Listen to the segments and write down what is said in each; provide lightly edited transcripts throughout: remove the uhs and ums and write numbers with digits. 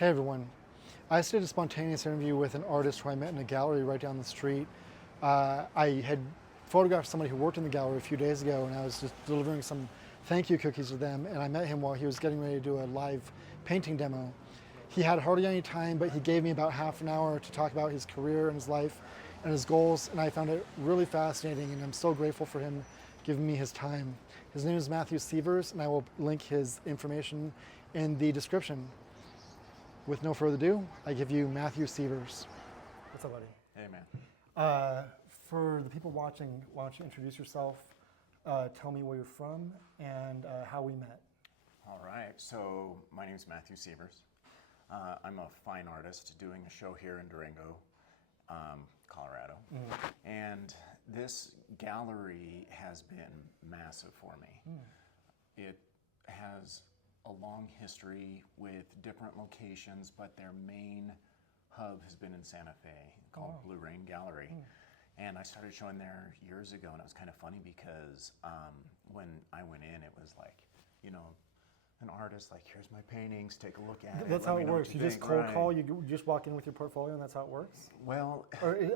Hey everyone. I just did a spontaneous interview with an artist who I met in a gallery right down the street. I had photographed somebody who worked in the gallery a few days ago, and I was just delivering some thank you cookies to them, and I met him while he was getting ready to do a live painting demo. He had hardly any time, but he gave me about half an hour to talk about his career and his life and his goals, and I found it really fascinating, and I'm so grateful for him giving me his time. His name is Matthew Sievers, and I will link his information in the description. With no further ado, I give you Matthew Sievers. What's up, buddy? Hey, man. For the people watching, why don't you introduce yourself, tell me where you're from, and how we met. All right, so my name is Matthew Sievers. I'm a fine artist doing a show here in Durango, Colorado. And this gallery has been massive for me. It has a long history with different locations, but their main hub has been in Santa Fe, called Blue Rain Gallery. And I started showing there years ago, and it was kind of funny because when I went in, it was like, you know, an artist, like, here's my paintings, take a look at it. That's how it works. You just cold call, you just walk in with your portfolio, and that's how it works? Well,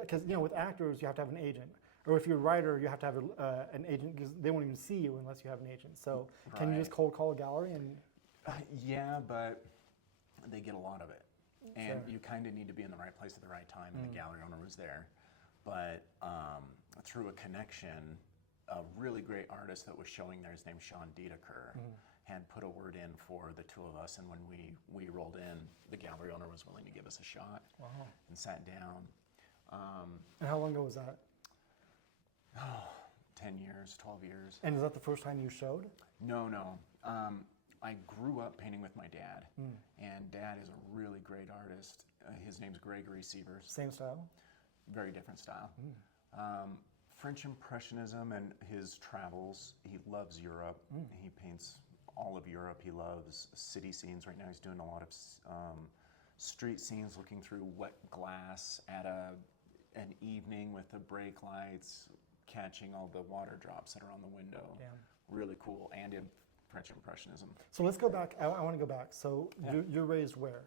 because, you know, with actors, you have to have an agent. Or if you're a writer, you have to have an agent, because they won't even see you unless you have an agent. So can you just cold call a gallery? And yeah, but they get a lot of it. And Sure. you kind of need to be in the right place at the right time, and the gallery owner was there. But through a connection, a really great artist that was showing there, his name's Sean Dedeker, had put a word in for the two of us, and when we rolled in, the gallery owner was willing to give us a shot. Wow. And sat down. And how long ago was that? 10 years, 12 years. And is that the first time you showed? No. I grew up painting with my dad, and Dad is a really great artist. His name's Gregory Sievers. Same style? Very different style. French Impressionism and his travels. He loves Europe. He paints all of Europe. He loves city scenes. Right now he's doing a lot of street scenes, looking through wet glass at an evening with the brake lights, catching all the water drops that are on the window. Yeah. Really cool, and in French Impressionism. So let's go back. I want to go back. So you're raised where?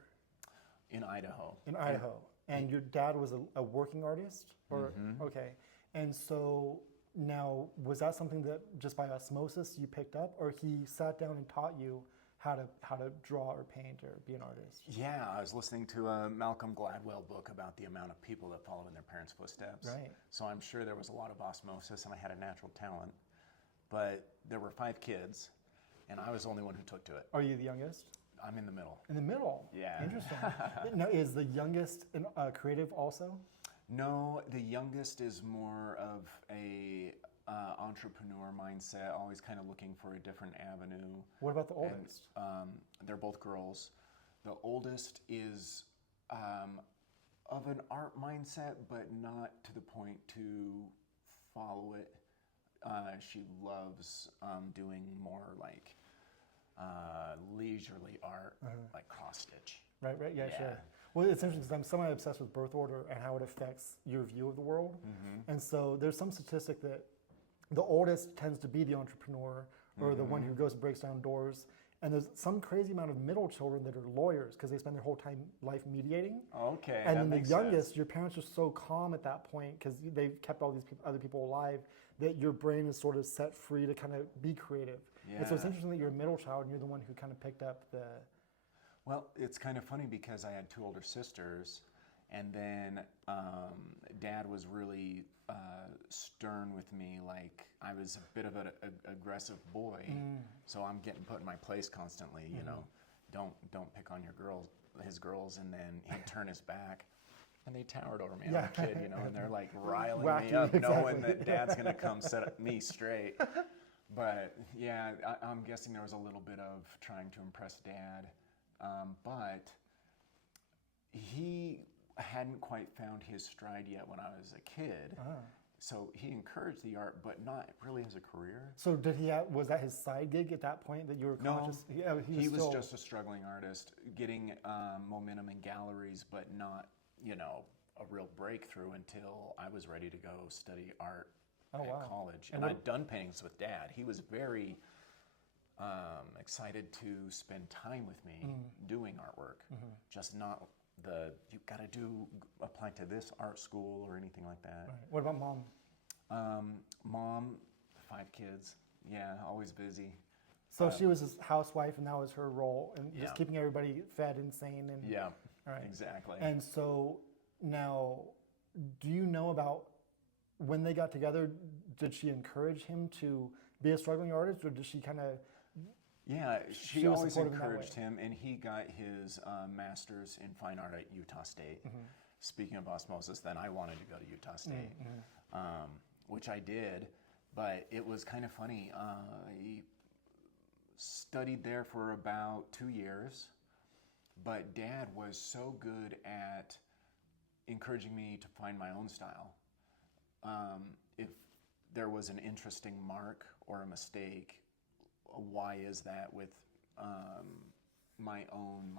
In Idaho. In Idaho. And your dad was a working artist? Or okay. And so now, was that something that just by osmosis you picked up, or he sat down and taught you how to draw or paint or be an artist? Yeah, I was listening to a Malcolm Gladwell book about the amount of people that follow in their parents' footsteps. Right. So I'm sure there was a lot of osmosis, and I had a natural talent. But there were 5 kids, and I was the only one who took to it. Are you the youngest? I'm in the middle. In the middle? Yeah. Interesting. Now, is the youngest creative also? No, the youngest is more of a entrepreneur mindset, always kind of looking for a different avenue. What about the oldest? And, they're both girls. The oldest is of an art mindset, but not to the point to follow it. She loves doing more like leisurely art, like cross stitch. Right, yeah, sure. Well, it's interesting because I'm semi-obsessed with birth order and how it affects your view of the world. And so there's some statistic that the oldest tends to be the entrepreneur or the one who goes and breaks down doors. And there's some crazy amount of middle children that are lawyers because they spend their whole life mediating. Okay, and that then the makes youngest, sense. your parents are so calm at that point because they've kept all these other people alive that your brain is sort of set free to kind of be creative. And so it's Yeah. interesting that you're a middle child and you're the one who kind of picked up the... Well, it's kind of funny because I had 2 older sisters, and then Dad was really stern with me. Like, I was a bit of an aggressive boy, so I'm getting put in my place constantly. You know, don't pick on his girls, and then he'd turn his back, and they towered over me. I'm a kid, you know, and they're like riling me up, knowing that Dad's gonna come set me straight. But yeah, I'm guessing there was a little bit of trying to impress Dad. But he hadn't quite found his stride yet when I was a kid. So he encouraged the art, but not really as a career. So was that his side gig at that point that you were conscious? No, he was just a struggling artist, getting momentum in galleries, but not, you know, a real breakthrough until I was ready to go study art at college. And I'd done paintings with Dad. He was very excited to spend time with me doing artwork, just not you got to apply to this art school or anything like that. Right. What about mom? Mom, 5 kids. Yeah, always busy. So she was a housewife, and that was her role, and just Yeah. keeping everybody fed and sane. And Yeah, right. exactly. And so now, do you know about when they got together? Did she encourage him to be a struggling artist, or did she kind of? Yeah, she was always supportive in that encouraged way. him, and he got his master's in fine art at Utah State. Speaking of osmosis, then I wanted to go to Utah State, which I did, but it was kind of funny. I studied there for about 2 years, but Dad was so good at encouraging me to find my own style. If there was an interesting mark or a mistake, why is that with my own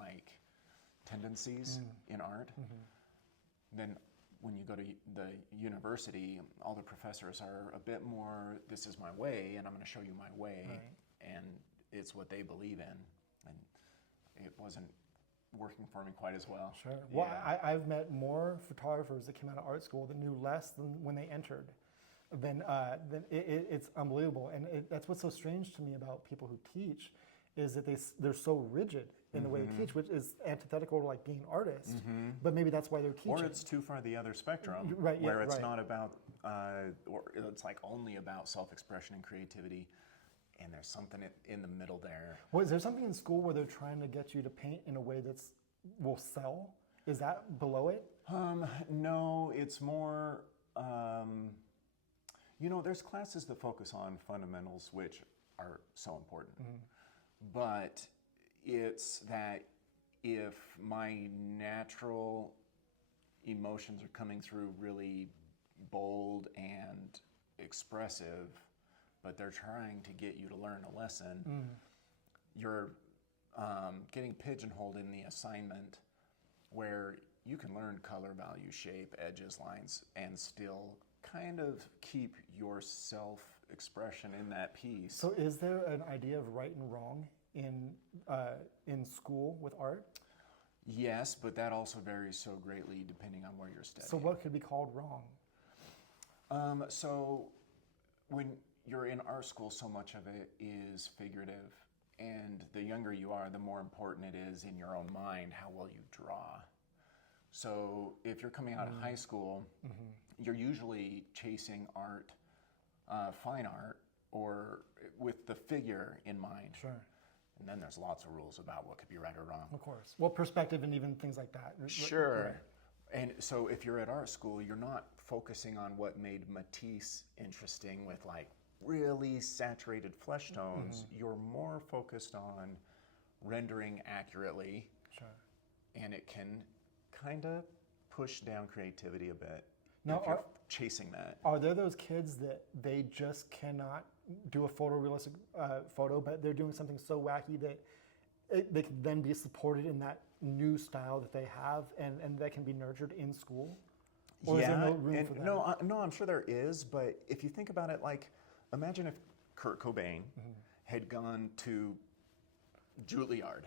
tendencies in art? Then when you go to the university, all the professors are a bit more, this is my way, and I'm going to show you my way, and it's what they believe in, and it wasn't working for me quite as well. Sure. Well, I've met more photographers that came out of art school that knew less than when they entered. It's unbelievable, and that's what's so strange to me about people who teach, is that they're so rigid in the way they teach, which is antithetical to being artists. But maybe that's why they're teaching. Or it's too far the other spectrum, Right, yeah, where it's right. not about, or it's only about self-expression and creativity, and there's something in the middle there. Well, is there something in school where they're trying to get you to paint in a way that's will sell? Is that below it? No, it's more. There's classes that focus on fundamentals, which are so important. But it's that if my natural emotions are coming through really bold and expressive, but they're trying to get you to learn a lesson, you're getting pigeonholed in the assignment where you can learn color, value, shape, edges, lines, and still kind of keep your self-expression in that piece. So is there an idea of right and wrong in school with art? Yes, but that also varies so greatly depending on where you're studying. So what could be called wrong? So when you're in art school, so much of it is figurative, and the younger you are, the more important it is in your own mind how well you draw. So if you're coming out of high school, you're usually chasing art, fine art, or with the figure in mind. Sure. And then there's lots of rules about what could be right or wrong. Of course. Well, perspective and even things like that. Sure. And so if you're at art school, you're not focusing on what made Matisse interesting with really saturated flesh tones. You're more focused on rendering accurately. Sure. And it can kind of push down creativity a bit Now, if you're chasing that. Are there those kids that they just cannot do a photorealistic photo, but they're doing something so wacky that they can then be supported in that new style that they have, and that can be nurtured in school? Or is there no room for that? No, I'm sure there is, but if you think about it, imagine if Kurt Cobain had gone to Juilliard,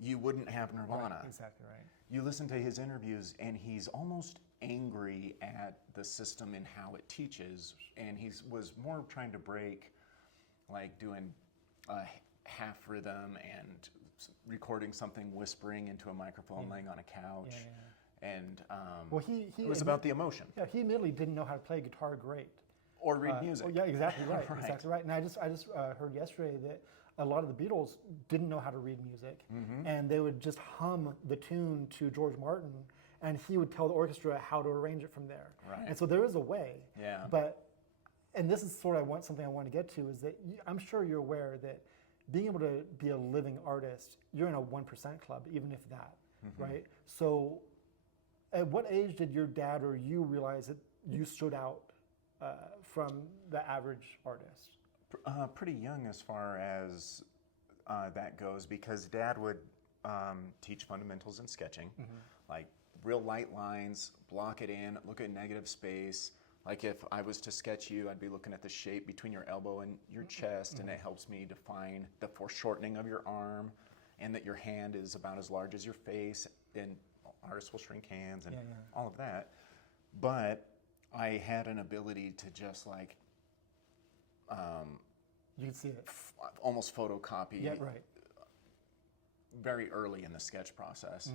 you wouldn't have Nirvana. Right, exactly right. You listen to his interviews, and he's almost angry at the system and how it teaches, and he was more trying to break, doing a half rhythm and recording something, whispering into a microphone, laying on a couch, and Well, it was about the emotion. Yeah, he admittedly didn't know how to play guitar great. Or read music. Yeah, exactly right. Right. Exactly right. And I just heard yesterday that a lot of the Beatles didn't know how to read music, and they would just hum the tune to George Martin, and he would tell the orchestra how to arrange it from there. Right. And so there is a way. Yeah. And this is sort of something I want to get to, is that I'm sure you're aware that being able to be a living artist, you're in a 1% club, even if that, right? So at what age did your dad or you realize that you stood out from the average artist? Pretty young as far as that goes, because Dad would teach fundamentals in sketching, real light lines, block it in, look at negative space. If I was to sketch you, I'd be looking at the shape between your elbow and your chest, and it helps me define the foreshortening of your arm. and that your hand is about as large as your face, and artists will shrink hands and all of that. But I had an ability to just like you can see it. Almost photocopy Right. very early in the sketch process.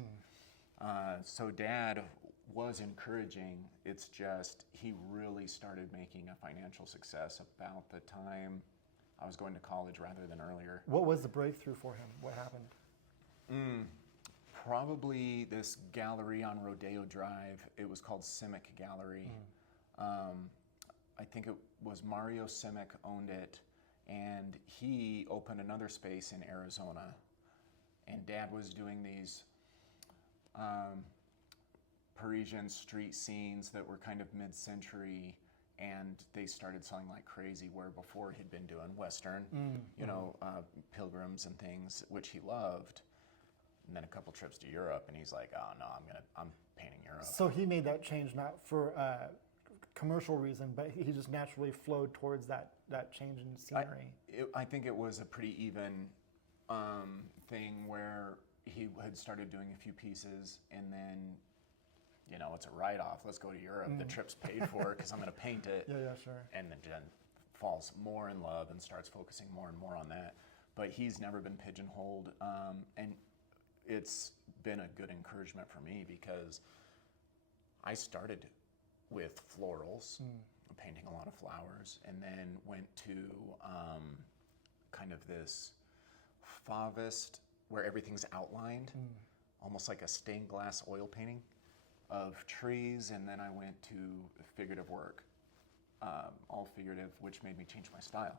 So Dad was encouraging. It's just he really started making a financial success about the time I was going to college rather than earlier. What was the breakthrough for him? What happened? Probably this gallery on Rodeo Drive. It was called Simic Gallery. I think it was Mario Simic owned it, and he opened another space in Arizona. And Dad was doing these Parisian street scenes that were kind of mid-century, and they started selling like crazy, where before he'd been doing Western, pilgrims and things, which he loved. And then a couple trips to Europe, and he's like, "Oh no, I'm painting Europe." So he made that change not for commercial reason, but he just naturally flowed towards that change in scenery. I think it was a pretty even thing where he had started doing a few pieces, and then, it's a write-off. Let's go to Europe. The trip's paid for because I'm going to paint it. Yeah, sure. And then Jen falls more in love and starts focusing more and more on that. But he's never been pigeonholed, and it's been a good encouragement for me because I started with florals, painting a lot of flowers, and then went to kind of this Fauvist where everyth's outlined, almost like a stained glass oil painting of trees, and then I went to figurative work, all figurative, which made me change my style.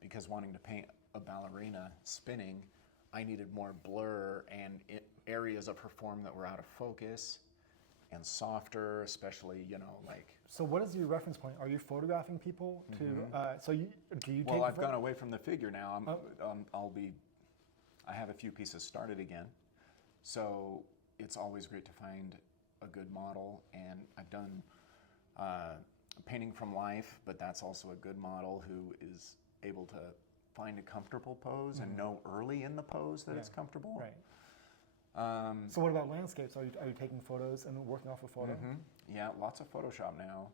Because wanting to paint a ballerina spinning, I needed more blur and areas of her form that were out of focus and softer, especially, So what is your reference point? Are you photographing people to? Do you? Well, I've gone away from the figure now. I have a few pieces started again, so it's always great to find a good model. And I've done painting from life, but that's also a good model who is able to find a comfortable pose and know early in the pose that it's comfortable. Right. So what about landscapes? Are you taking photos and working off a photo? Yeah, lots of Photoshop now,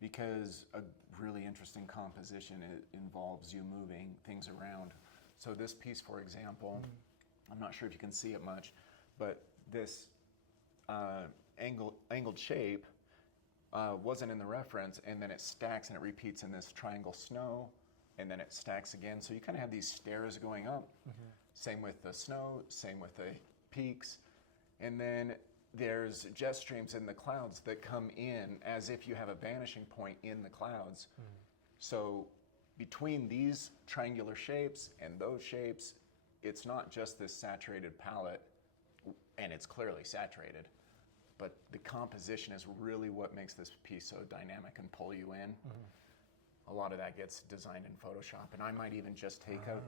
because a really interesting composition involves you moving things around. So this piece, for example, I'm not sure if you can see it much, but this angled shape wasn't in the reference, and then it stacks and it repeats in this triangle snow, and then it stacks again. So you kind of have these stairs going up. Same with the snow, same with the peaks. And then there's jet streams in the clouds that come in as if you have a vanishing point in the clouds. So between these triangular shapes and those shapes, it's not just this saturated palette, and it's clearly saturated, but the composition is really what makes this piece so dynamic and pull you in. A lot of that gets designed in Photoshop, and I might even just take a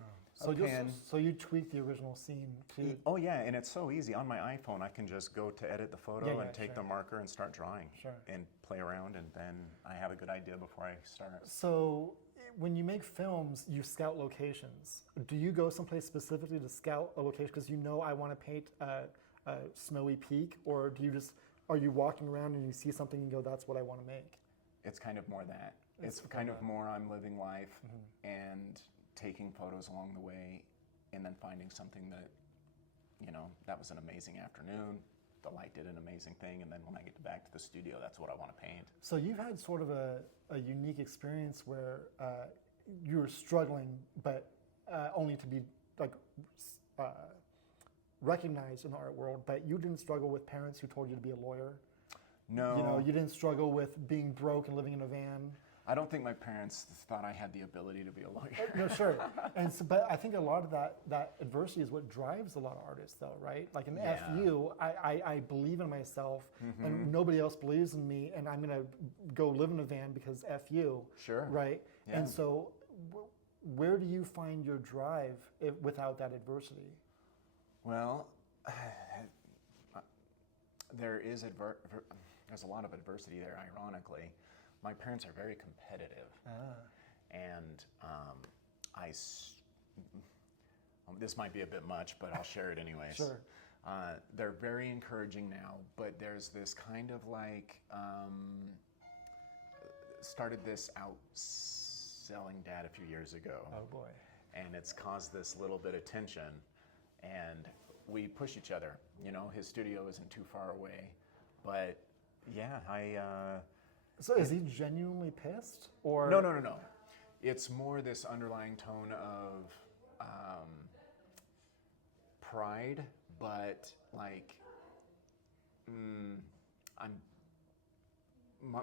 pen. So you tweak the original scene to. Oh yeah, and it's so easy. On my iPhone, I can just go to edit the photo and take sure. the marker and start drawing Sure. and play around, and then I have a good idea before I start. So when you make films, you scout locations. Do you go someplace specifically to scout a location because I want to paint a snowy peak, or are you walking around and you see something and go, that's what I want to make? It's kind of more that. It's kind of more I'm living life and taking photos along the way, and then finding something that, that was an amazing afternoon. The light did an amazing thing, and then when I get back to the studio, that's what I want to paint. So you've had sort of a unique experience where you were struggling, but only to be recognized in the art world. But you didn't struggle with parents who told you to be a lawyer. No. You didn't struggle with being broke and living in a van. I don't think my parents thought I had the ability to be a lawyer. No, sure. But I think a lot of that adversity is what drives a lot of artists, though, right? Like in FU, I believe in myself, and nobody else believes in me, and I'm going to go live in a van because FU. Sure. Right? Yeah. And so where do you find your drive without that adversity? Well, there's a lot of adversity there, ironically. My parents are very competitive, and this might be a bit much, but I'll share it anyways. Sure. They're very encouraging now, but there's this kind of like, started this out selling dad a few years ago. Oh boy. And it's caused this little bit of tension, and we push each other. You know, his studio isn't too far away, but yeah, So is he genuinely pissed, or No. It's more this underlying tone of pride, but like,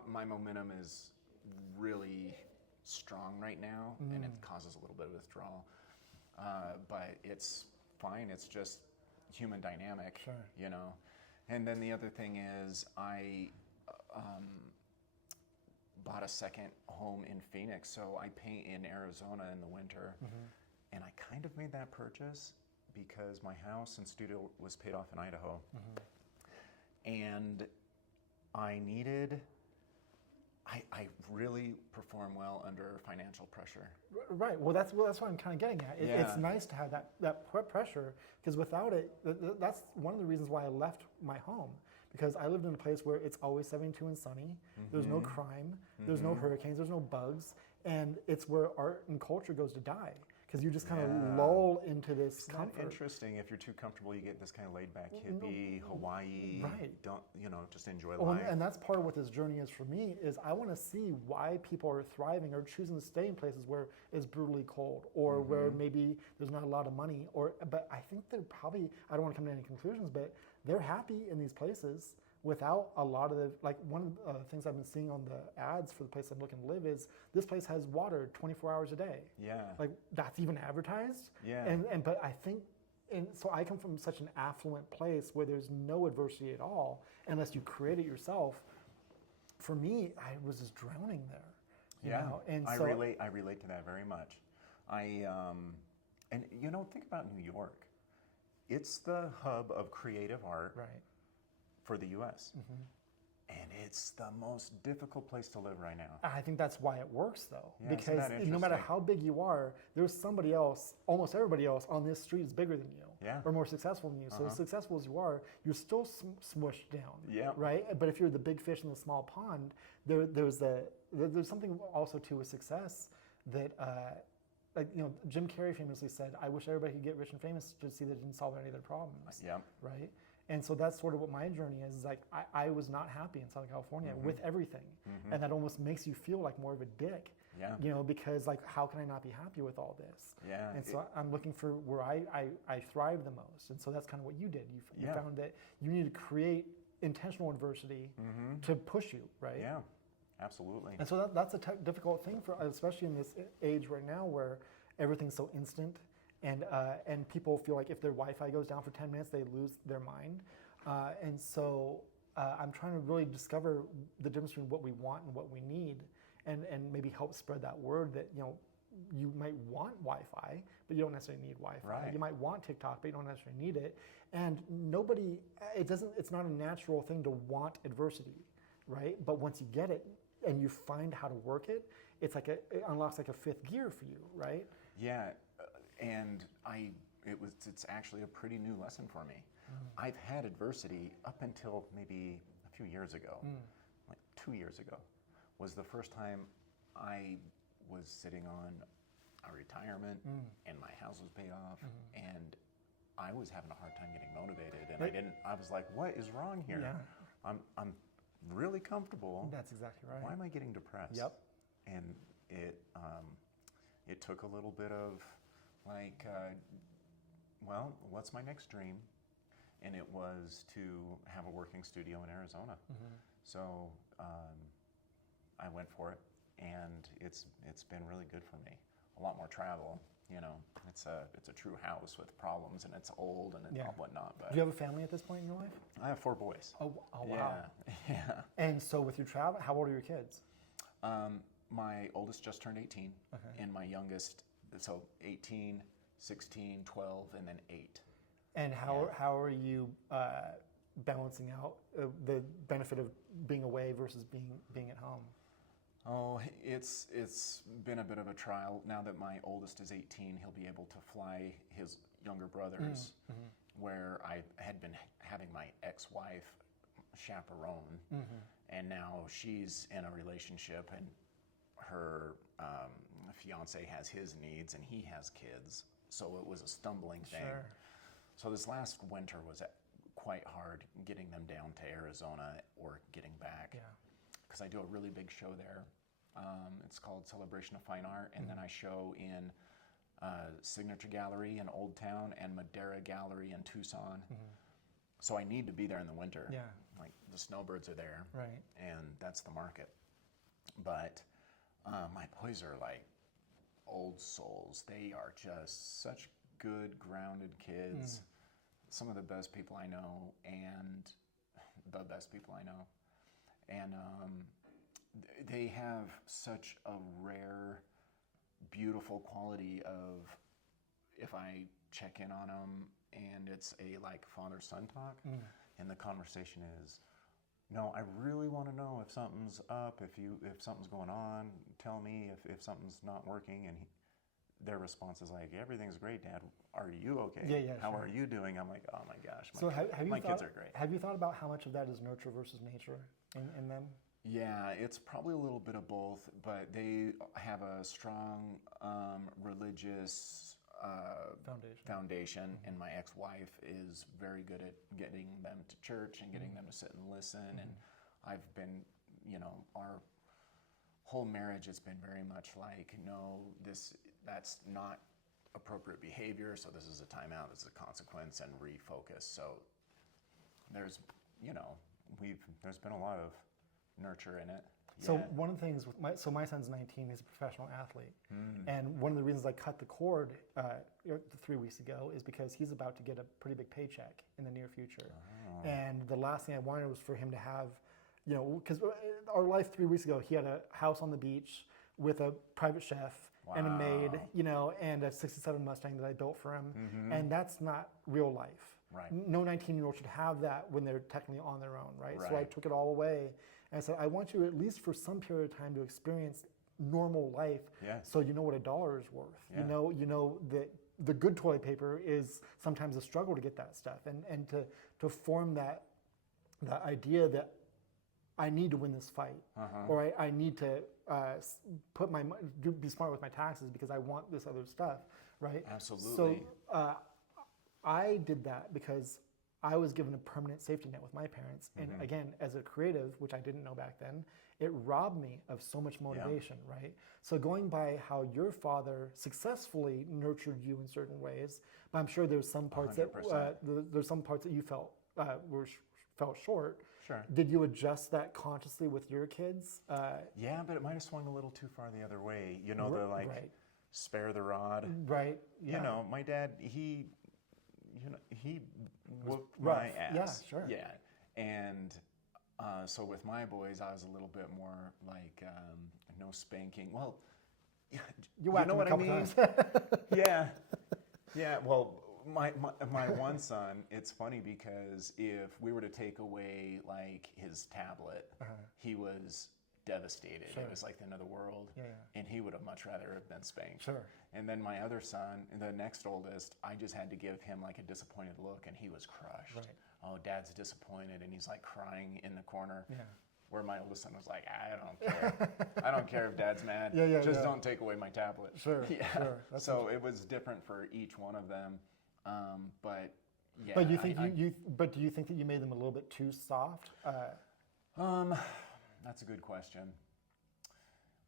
my momentum is really strong right now, and it causes a little bit of withdrawal. But it's fine. It's just human dynamic, Sure. you know. And then the other thing is, I bought a second home in Phoenix, so I paint in Arizona in the winter, and I kind of made that purchase because my house and studio was paid off in Idaho, and I needed. I really perform well under financial pressure. Right. Well, that's what I'm kind of getting at. It's Yeah. nice to have that pressure, because without it, that's one of the reasons why I left my home. Because I lived in a place where it's always 72 and sunny. There's no crime. There's no hurricanes. There's no bugs, and it's where art and culture goes to die. Because you just kind of lull into this It's not comfort. interesting. If you're too comfortable, you get this kind of laid back hippie, Hawaii. Right. Don't just enjoy Well, life. and that's part of what this journey is for me, is I want to see why people are thriving or choosing to stay in places where it's brutally cold, or where maybe there's not a lot of money, but I think they're probably, I don't want to come to any conclusions, but they're happy in these places without a lot of the, like one of the things I've been seeing on the ads for the place I'm looking to live is this place has water 24 hours a day. Yeah. Like that's even advertised. Yeah. But I think, and so I come from such an affluent place where there's no adversity at all unless you create it yourself. For me, I was just drowning there. You know? And I so relate to that very much. And think about New York. It's the hub of creative art right. for the U.S. And it's the most difficult place to live right now. I think that's why it works, though, Yeah, isn't because that no matter interesting? how big you are, there's somebody else, almost everybody else on this street is bigger than you, Yeah. or more successful than you. So as successful as you are, you're still smushed down, Yeah. right? But if you're the big fish in the small pond, there's something also to with success that, Jim Carrey famously said, "I wish everybody could get rich and famous to see that it didn't solve any of their problems." Yeah. Right. And so that's sort of what my journey is. Like I was not happy in Southern California with everything, and that almost makes you feel like more of a dick. Yeah. Because like, how can I not be happy with all this? Yeah. And so I'm looking for where I thrive the most. And so that's kind of what you did. You found that you need to create intentional adversity to push you, right? Yeah. Absolutely. And so that's a difficult thing for, especially in this age right now where everything's so instant, and people feel like if their Wi-Fi goes down for 10 minutes, they lose their mind. And so I'm trying to really discover the difference between what we want and what we need, and maybe help spread that word that, you might want Wi-Fi, but you don't necessarily need Wi-Fi. Right. You might want TikTok, but you don't necessarily need it. And it's not a natural thing to want adversity, right? But once you get it and you find how to work it, it unlocks like a fifth gear for you, right? Yeah, and it's actually a pretty new lesson for me. I've had adversity up until maybe a few years ago, like 2 years ago, was the first time I was sitting on a retirement and my house was paid off, and I was having a hard time getting motivated, and I was like, what is wrong here? Yeah. I'm really comfortable. That's exactly right. Why am I getting depressed? Yep. And it took a little bit of like, what's my next dream? And it was to have a working studio in Arizona. So I went for it, and it's been really good for me. A lot more travel. It's a true house with problems, and it's old and whatnot. But Do you have a family at this point in your life? I have 4 boys. Oh wow. Yeah. And so with your travel, how old are your kids? My oldest just turned 18, and my youngest, so 18, 16, 12, and then 8. And how are you balancing out the benefit of being away versus being at home? Oh, it's been a bit of a trial. Now that my oldest is 18, he'll be able to fly his younger brothers, where I had been having my ex-wife chaperone, and now she's in a relationship, and her fiance has his needs, and he has kids, so it was a stumbling thing. Sure. So this last winter was quite hard getting them down to Arizona or getting back, because I do a really big show there. It's called Celebration of Fine Art, and then I show in Signature Gallery in Old Town and Madera Gallery in Tucson. So I need to be there in the winter. Yeah. Like the snowbirds are there, Right. and that's the market. But my boys are like old souls. They are just such good, grounded kids. Some of the best people I know, and the best people I know. And they have such a rare, beautiful quality of, if I check in on them and it's a like father-son talk, and the conversation is, no, I really want to know if something's up, if something's going on, tell me if something's not working. And their response is like, everything's great, Dad. Are you okay? Yeah, How sure. are you doing? I'm like, oh my gosh, So have you my thought, kids are great. Have you thought about how much of that is nurture versus nature in them? Yeah, it's probably a little bit of both, but they have a strong religious foundation, and my ex-wife is very good at getting them to church and getting them to sit and listen. And I've been, our whole marriage has been very much like, no, that's not appropriate behavior, so this is a timeout, this is a consequence, and refocus. So there's, there's been a lot of nurture in it. So Yeah. one of the things with my son's 19, he's a professional athlete, and one of the reasons I cut the cord 3 weeks ago is because he's about to get a pretty big paycheck in the near future, and the last thing I wanted was for him to have, because our life 3 weeks ago, he had a house on the beach with a private chef and a maid, and a '67 Mustang that I built for him, and that's not real life. Right. No 19-year-old should have that when they're technically on their own, right? So I Right. took it all away, and I said, I want you at least for some period of time to experience normal life, Yeah. so you know what a dollar is worth. Yeah. You know that the good toilet paper is sometimes a struggle to get that stuff, and to form that idea that I need to win this fight, or I need to be smart with my taxes because I want this other stuff, right? Absolutely. So I did that because I was given a permanent safety net with my parents, and again, as a creative, which I didn't know back then, it robbed me of so much motivation, right? So going by how your father successfully nurtured you in certain ways, but I'm sure there's some parts 100%. there's some parts that you felt fell short. Sure. Did you adjust that consciously with your kids? Yeah, but it might have swung a little too far the other way. The like, right. spare the rod. Right. My dad, he whooped rough. my ass. Yeah, sure. Yeah, and so with my boys, I was a little bit more like no spanking. Well, You whacked know him what a I couple mean? times. Yeah. Well, my one son, it's funny because if we were to take away like his tablet, he was devastated. Sure. It was like the end of the world, Yeah. and he would have much rather have been spanked. Sure. And then my other son, the next oldest, I just had to give him like a disappointed look, and he was crushed. Right. Oh, Dad's disappointed, and he's like crying in the corner. Yeah. Where my oldest son was like, I don't care. I don't care if Dad's mad. Yeah, just yeah. don't take away my tablet. Sure, Yeah. sure. That's So it was different for each one of them. But yeah. But you think but do you think that you made them a little bit too soft? That's a good question.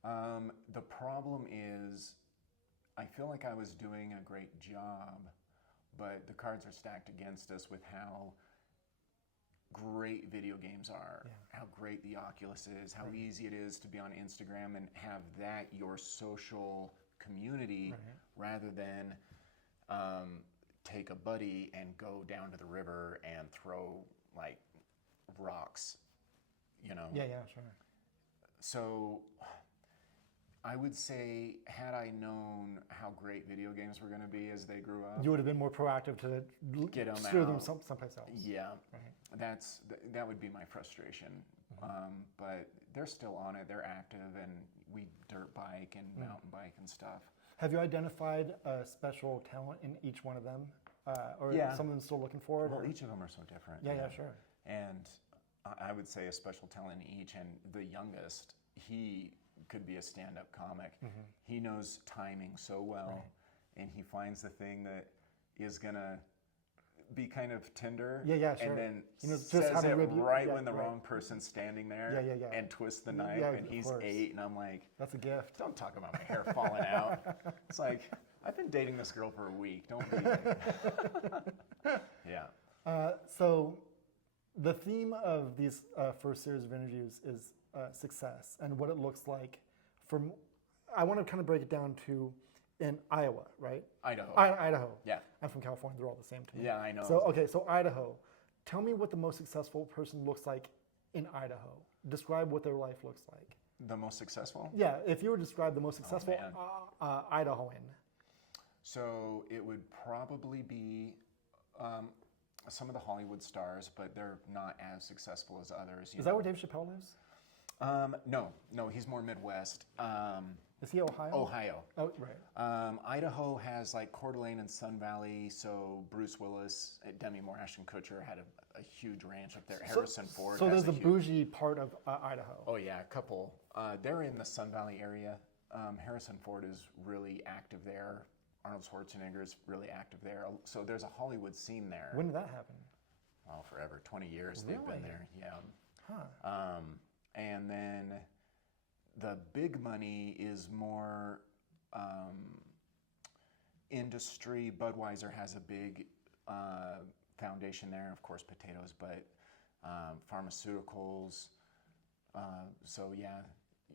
The problem is, I feel like I was doing a great job, but the cards are stacked against us with how great video games are, how great the Oculus is, how easy it is to be on Instagram and have that your social community rather than take a buddy and go down to the river and throw like rocks, Yeah, sure. So I would say, had I known how great video games were going to be as they grew up, You would have been more proactive to Get 'em steer them out. someplace else. yeah, Right. that would be my frustration. But they're still on it. They're active, and we dirt bike and mountain bike and stuff. Have you identified a special talent in each one of them or Yeah. someone still looking for it? Well, or- each of them are so different. Yeah, yeah, sure. And I would say a special talent in each. And the youngest, he could be a stand-up comic. He knows timing so well, and he finds the thing that is gonna be kind of tender. Yeah, yeah, sure. And then He knows just says how to it rib you. right Yeah, when the right. wrong person's standing there. Yeah, yeah, yeah. And twists the knife, Yeah, and of he's course. 8, and I'm like, That's a gift. don't talk about my hair falling out. It's like, I've been dating this girl for a week. Don't be like Yeah. So the theme of these first series of interviews is success and what it looks like from, I want to kind of break it down to in Iowa, right? Idaho. Idaho. Yeah. I'm from California. They're all the same to me. Yeah, I know. So, okay, so Idaho. Tell me what the most successful person looks like in Idaho. Describe what their life looks like. The most successful? Yeah, if you were to describe the most successful man. Idahoan. So it would probably be some of the Hollywood stars, but they're not as successful as others. Is that where Dave Chappelle lives? No, he's more Midwest. Is he Ohio? Ohio. Oh, right. Idaho has like Coeur d'Alene and Sun Valley, so Bruce Willis, Demi Moore, Ashton Kutcher had a huge ranch up there. Harrison Ford So has there's a the huge... bougie part of Idaho. Oh yeah, a couple. They're in the Sun Valley area. Harrison Ford is really active there. Arnold Schwarzenegger is really active there. So there's a Hollywood scene there. When did that happen? Oh, forever. 20 years they've Really? been there. Yeah. Huh. And then the big money is more industry. Budweiser has a big foundation there, of course, potatoes, but pharmaceuticals. So yeah,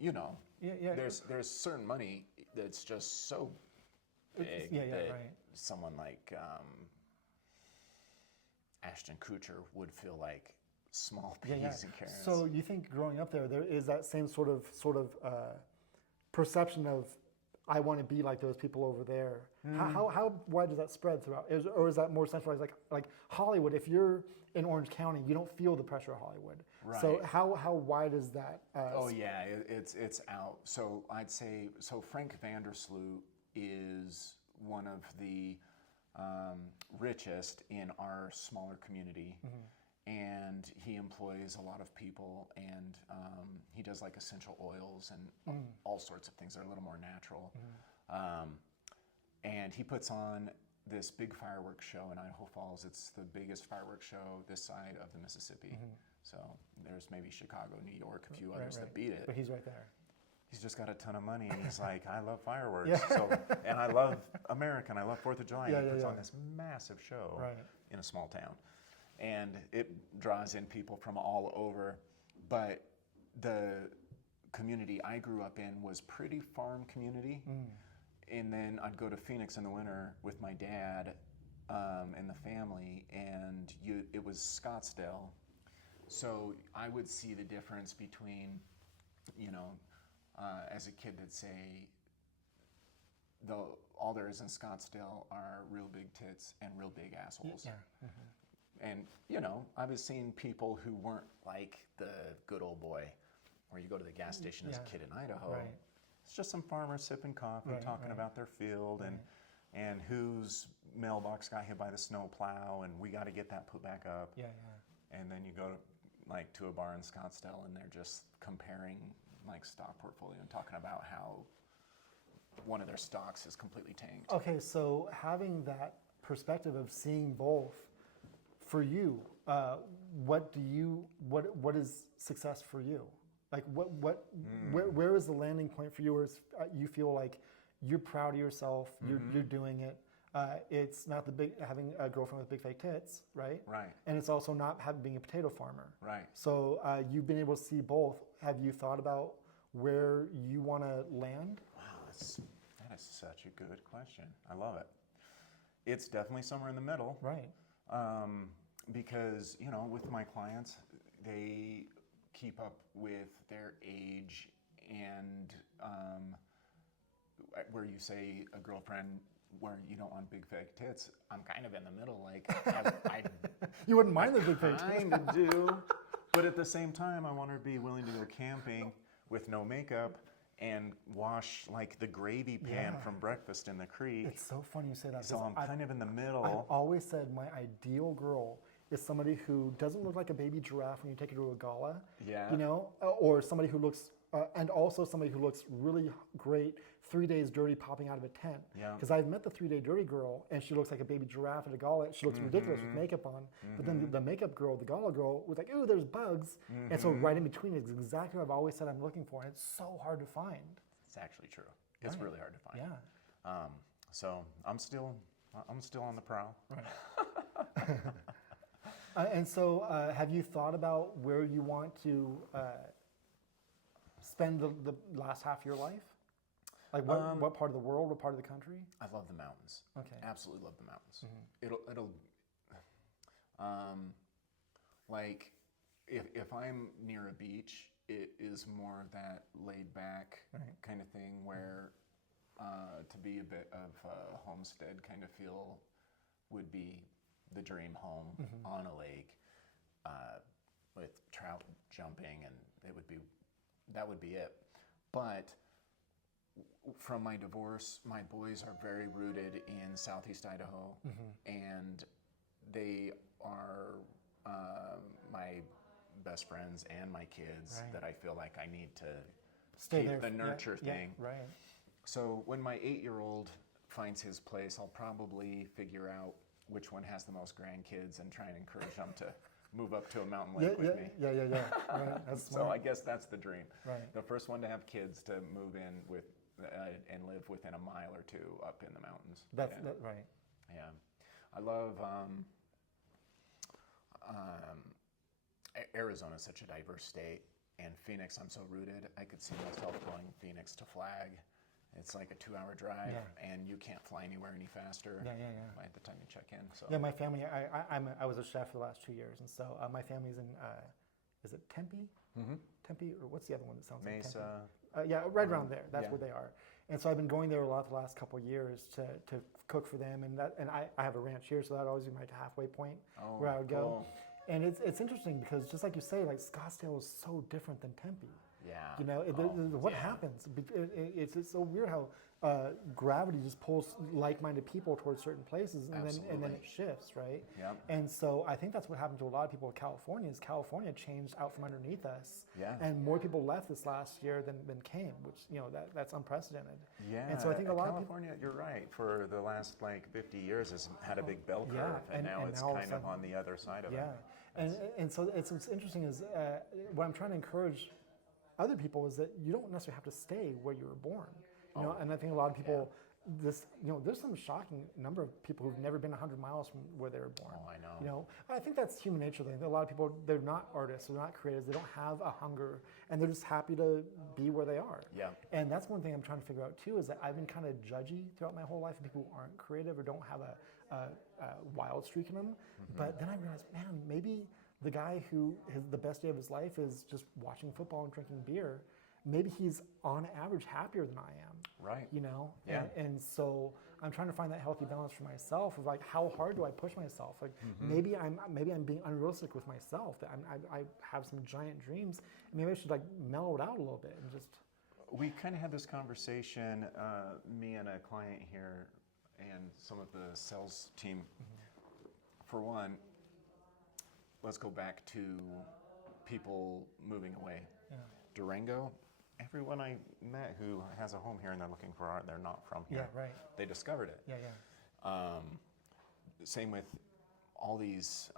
you know, Yeah. there's certain money that's just so big Yeah, that right. someone like Ashton Kutcher would feel like small peas Yeah. and carrots. So you think growing up there is that same sort of perception of I want to be like those people over there. How wide does that spread throughout? Or is that more centralized? Like Hollywood, if you're in Orange County, you don't feel the pressure of Hollywood. Right. So how wide is that? Oh yeah, it's out. So I'd say Frank Vandersloot is one of the richest in our smaller community. And he employs a lot of people, and he does like essential oils and all sorts of things that are a little more natural. And he puts on this big fireworks show in Idaho Falls. It's the biggest fireworks show this side of the Mississippi. So there's maybe Chicago, New York, a few others that beat it. But he's right there. He's just got a ton of money, and he's like, I love fireworks. So, and I love America, and I love 4th of July. And he puts on this massive show in a small town. And it draws in people from all over. But the community I grew up in was pretty farm community. And then I'd go to Phoenix in the winter with my dad and the family, and it was Scottsdale. So I would see the difference between, you know, as a kid that'd say, all there is in Scottsdale are real big tits and real big assholes. And, you know, I was seeing people who weren't like the good old boy, where you go to the gas station as a kid in Idaho. It's just some farmers sipping coffee, talking about their field and whose mailbox got hit by the snow plow, and we got to get that put back up. And then you go to a bar in Scottsdale, and they're just comparing like stock portfolio and talking about how one of their stocks is completely tanked. Okay, so having that perspective of seeing both, for you, what is success for you? Like where is the landing point for you where you feel like you're proud of yourself, you're doing it. It's not having a girlfriend with big fake tits, right? Right. And it's also not being a potato farmer. Right. So you've been able to see both. Have you thought about where you want to land? Wow, that is such a good question. I love it. It's definitely somewhere in the middle. Right. Because, you know, with my clients, they keep up with their age, and where you say a girlfriend where you don't want big fake tits, I'm kind of in the middle. Like, I you wouldn't mind the big fake tits. kind of do, but at the same time, I want her to be willing to go camping with no makeup and wash like the gravy pan Yeah. from breakfast in the creek. It's so funny you say that. So because I'm kind of in the middle. I've always said my ideal girl is somebody who doesn't look like a baby giraffe when you take her to a gala. Yeah. You know, or somebody who looks, and also somebody who looks really great 3 days dirty popping out of a tent. Yeah. Because I've met the 3 day dirty girl and she looks like a baby giraffe at a gala. She looks ridiculous with makeup on. But then the makeup girl, the gala girl, was like, ooh, there's bugs. And so right in between is exactly what I've always said I'm looking for. And it's so hard to find. It's actually true. It's really hard to find. Yeah. So I'm still on the prowl. Right. And so, have you thought about where you want to spend the last half of your life? Like what part of the world, what part of the country? I love the mountains. Okay. Absolutely love the mountains. It'll like if I'm near a beach, it is more that laid back kind of thing where to be a bit of a homestead kind of feel would be the dream home on a lake with trout jumping, and that would be it. But from my divorce, my boys are very rooted in Southeast Idaho, and they are my best friends and my kids that I feel like I need to Stay keep there. the nurture thing. Yeah, right. So when my 8-year-old finds his place, I'll probably figure out which one has the most grandkids and try and encourage them to move up to a mountain lake with me. Yeah. Right. That's So smart. I guess that's the dream. Right. The first one to have kids to move in with and live within a mile or two up in the mountains. That's Yeah. right. Yeah, I love Arizona is such a diverse state, and Phoenix, I'm so rooted. I could see myself going Phoenix to Flag. It's like a 2-hour drive, and you can't fly anywhere any faster. Yeah. By the time you check in. So Yeah, my family. I was a chef for the last 2 years, and so my family's in. Is it Tempe? Tempe, or what's the other one that sounds like Mesa. Tempe? Yeah, right around there. That's Yeah. where they are. And so I've been going there a lot the last couple of years to cook for them, and I have a ranch here, so that'd always be my halfway point where I would go. Cool. And it's interesting because just like you say, like Scottsdale is so different than Tempe. Yeah. You know, what happens? It's so weird how gravity just pulls like-minded people towards certain places, and then it shifts, right? Yep. And so I think that's what happened to a lot of people in California. Is California changed out from underneath us, Yeah. and more people left this last year than came, which that's unprecedented. Yeah, And so I think a lot of people. California, you're right, for the last like 50 years has had a big bell curve, Yeah, and now and it's now all of a kind of sudden- on the other side of Yeah, it. and so what's interesting is what I'm trying to encourage other people is that you don't necessarily have to stay where you were born. You know, and I think a lot of people, there's some shocking number of people who've never been 100 miles from where they were born. Oh, I know. You know, I think that's human nature. I think a lot of people, they're not artists, they're not creatives, they don't have a hunger, and they're just happy to be where they are. Yeah. And that's one thing I'm trying to figure out too, is that I've been kind of judgy throughout my whole life of people who aren't creative or don't have a wild streak in them. But then I realized, man, maybe the guy who the best day of his life is just watching football and drinking beer. Maybe he's on average happier than I am. Right. You know? Yeah. And so I'm trying to find that healthy balance for myself of like, how hard do I push myself? Like maybe I'm being unrealistic with myself, that I have some giant dreams, and maybe I should like mellow it out a little bit and just. We kind of had this conversation, me and a client here and some of the sales team. For one, let's go back to people moving away. Yeah. Durango, everyone I met who has a home here and they're looking for art, they're not from here. Yeah, right. They discovered it. Yeah. Same with all these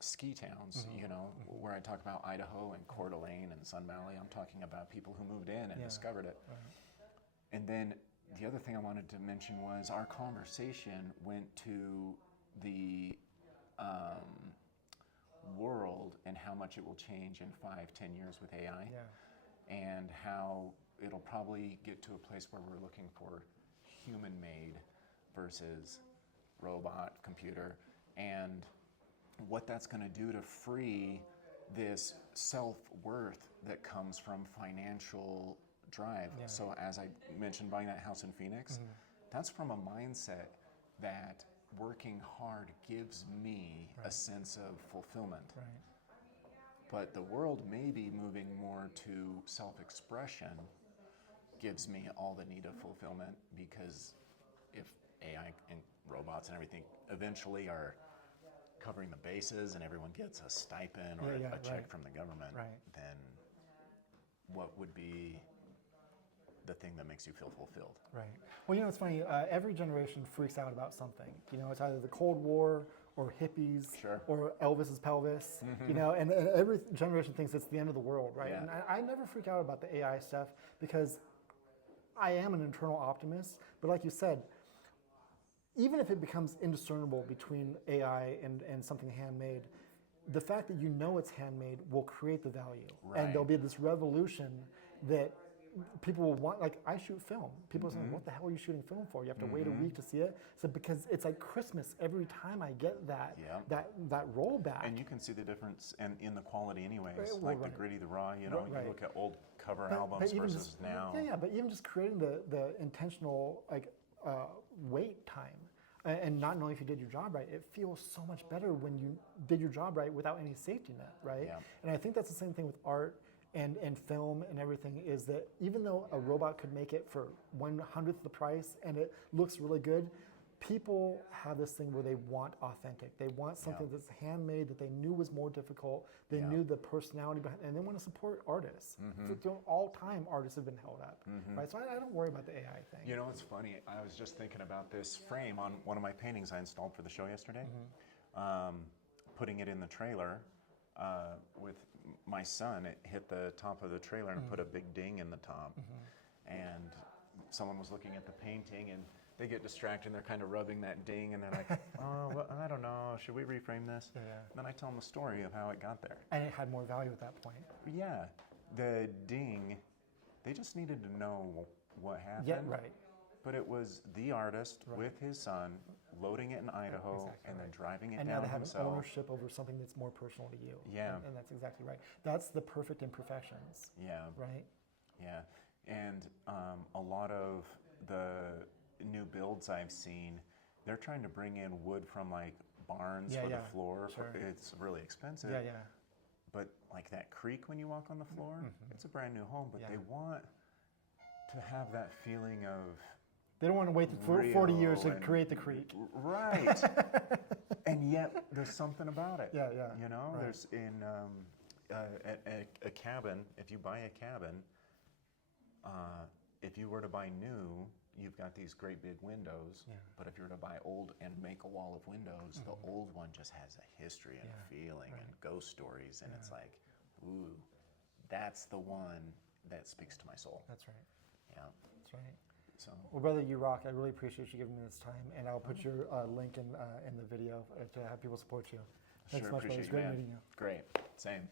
ski towns, you know, where I talk about Idaho and Coeur d'Alene and Sun Valley. I'm talking about people who moved in and discovered it. Right. And then the other thing I wanted to mention was our conversation went to the world and how much it will change in 5-10 years with AI, and how it'll probably get to a place where we're looking for human-made versus robot, computer, and what that's going to do to free this self-worth that comes from financial drive. So as I mentioned, buying that house in Phoenix, that's from a mindset that working hard gives me a sense of fulfillment. Right. But the world may be moving more to self-expression, gives me all the need of fulfillment, because if AI and robots and everything eventually are covering the bases and everyone gets a stipend or a check from the government, then what would be the thing that makes you feel fulfilled? Right. Well, it's funny. Every generation freaks out about something. It's either the Cold War or hippies or Elvis's pelvis. And every generation thinks it's the end of the world, right? And I never freak out about the AI stuff because I am an internal optimist. But like you said, even if it becomes indiscernible between AI and something handmade, the fact that it's handmade will create the value. And there'll be this revolution that people will want. Like, I shoot film. People say, what the hell are you shooting film for? You have to wait a week to see it. So because it's like Christmas every time I get that roll back. And you can see the difference in the quality anyways, the gritty, the raw, you look at old cover albums versus now. But even just creating the intentional wait time and not knowing if you did your job right, it feels so much better when you did your job right without any safety net, right? And I think that's the same thing with art and film and everything, is that even though a robot could make it for 1/100th the price and it looks really good, people have this thing where they want authentic. They want something that's handmade, that they knew was more difficult. They knew the personality behind it, and they want to support artists. So all time, artists have been held up, right? So I don't worry about the AI thing. It's funny. I was just thinking about this frame on one of my paintings I installed for the show yesterday. Putting it in the trailer with my son, it hit the top of the trailer and put a big ding in the top. And someone was looking at the painting and they get distracted and they're kind of rubbing that ding and they're like, oh, well, I don't know, should we reframe this? And then I tell them the story of how it got there. And it had more value at that point. Yeah, the ding, they just needed to know what happened. But it was the artist with his son loading it in Idaho and then driving it and down now they have himself. ownership over something that's more personal to you. And that's exactly right. That's the perfect imperfections. Right? Yeah. And a lot of the new builds I've seen, they're trying to bring in wood from like barns for the floor. It's really expensive. But like that creak when you walk on the floor, it's a brand new home, but they want to have that feeling of... They don't want to wait for 40 years to create the creek. Right. And yet there's something about it. There's in a cabin, if you buy a cabin, if you were to buy new, you've got these great big windows, but if you were to buy old and make a wall of windows, the old one just has a history and a feeling and ghost stories, and it's like, ooh, that's the one that speaks to my soul. That's right. That's right. So. Well, brother, you rock. I really appreciate you giving me this time, and I'll put your link in the video to have people support you. Thanks so much, brother. It was great meeting you. Great. Same.